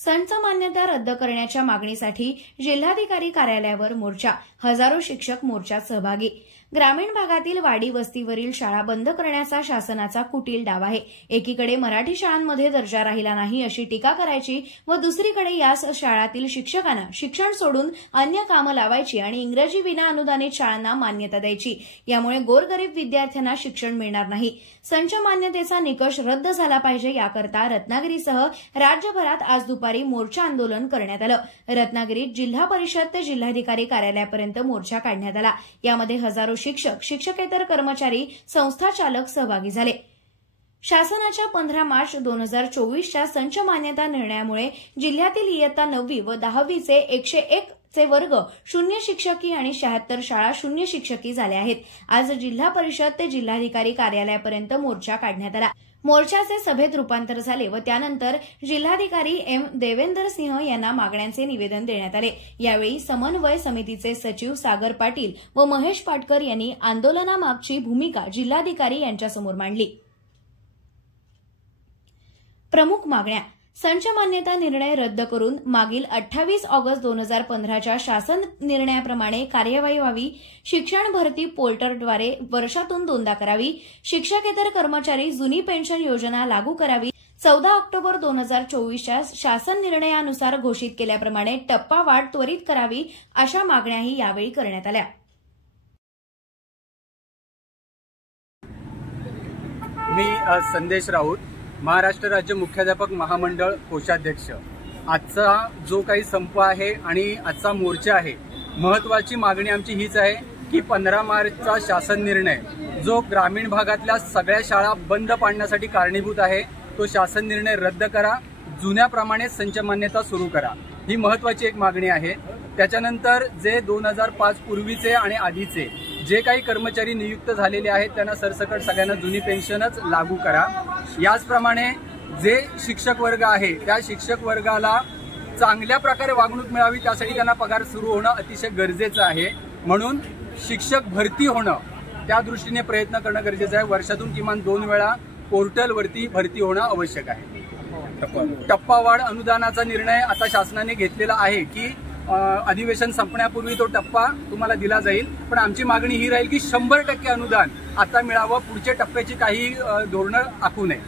संच मान्यता रद्द करण्याच्या मागणीसाठी जिल्हाधिकारी कार्यालयावर मोर्चा, हजारो शिक्षक मोर्चात सहभागी। ग्रामीण भागातील वाडी वस्तीवरील शाळा बंद करण्याचा शासनाचा कुटील डाव आहे। एकीकडे मराठी शाळांमध्ये दर्जा राहिला नाही अशी टीका करायची व दुसरीकडे याच शाळांतील शिक्षकांना शिक्षण सोडून अन्य कामं लावायची आणि इंग्रजी विना अनुदानित शाळांना मान्यता द्यायची। यामुळे गोरगरीब विद्यार्थ्यांना शिक्षण मिळणार नाही। संच मान्यतेचा निकष रद्द झाला पाहिजे याकरता रत्नागिरीसह राज्यभरात आज दुपारी मोर्चा आंदोलन करण्यात आलं। रत्नागिरीत जिल्हा परिषद ते जिल्हाधिकारी कार्यालयापर्यंत मोर्चा काढण्यात आला। यामध्ये हजारो शिक्षक, शिक्षकेतर कर्मचारी, संस्था चालक सहभागी झाले। शासनाच्या 15 मार्च 2024च्या संच मान्यता निर्णयामुळे जिल्ह्यातील इयत्ता 9वी व 10वीचे 101 चे वर्ग शून्य शिक्षकी आणि 76 शाळा शून्य शिक्षकी झाल्या आहेत। आज जिल्हा परिषद ते जिल्हाधिकारी कार्यालयापर्यंत मोर्चा काढण्यात आला। मोर्चाचे सभेत रूपांतर झाले व त्यानंतर जिल्हाधिकारी एम देवेंद्र सिंह यांना मागण्यांचे निवेदन देण्यात आले। यावेळी समन्वय समितीचे सचिव सागर पाटील व महेश पाटकर यांनी आंदोलनामागची भूमिका जिल्हाधिकारी यांच्यासमोर मांडली। प्रमुख मागण्या: संच मान्यता निर्णय रद्द करून मागील 28 ऑगस्ट 2015च्या शासन निर्णयाप्रमाणे कार्यवाही व्हावी। शिक्षण भरती पोर्टलद्वारे वर्षातून 2दा करावी। शिक्षकेतर कर्मचारी जुनी पेन्शन योजना लागू करावी। 14 ऑक्टोबर 2024च्या शासन निर्णयानुसार घोषित केल्याप्रमाणे टप्पावाढ त्वरित करावी, अशा मागण्याही यावेळी करण्यात आल्या। मी संदेश राऊत, महाराष्ट्र राज्य मुख्याध्यापक महामंडळ कोषाध्यक्ष। आजचा जो काही संप आहे आणि आजचा मोर्चा आहे, महत्त्वाची मागणी आमची हीच आहे की 15 मार्चचा शासन निर्णय जो ग्रामीण भागातल्या सगळ्या शाळा बंद पाडण्यासाठी कारणीभूत आहे, तो शासन निर्णय रद्द करा, जुन्याप्रमाणे संच मान्यता सुरू करा, ही महत्त्वाची एक मागणी आहे। त्याच्यानंतर जे 2005 पूर्वीचे आणि आधीचे जे काही कर्मचारी नियुक्त झालेले आहेत त्यांना सरसकट सगळ्यांना जुनी पेन्शनच लागू करा। याचप्रमाणे जे शिक्षक वर्ग आहे त्या शिक्षक वर्गाला चांगल्या प्रकारे वागणूक मिळावी, त्यासाठी त्यांना पगार सुरू होणं अतिशय गरजेचं आहे। म्हणून शिक्षक भरती होणं त्या दृष्टीने प्रयत्न करणं गरजेचं आहे। वर्षातून किमान 2 वेळा पोर्टलवरती भरती होणं आवश्यक आहे। टप्पावाढ अनुदानाचा निर्णय आता शासनाने घेतलेला आहे की अधिवेशन संपण्यापूर्वी तो टप्पा तुम्हाला दिला जाईल, पण आमची मागणी ही राहील की 100% अनुदान आता मिळावं, पुढच्या टप्प्याची काही धोरणं आखू नये।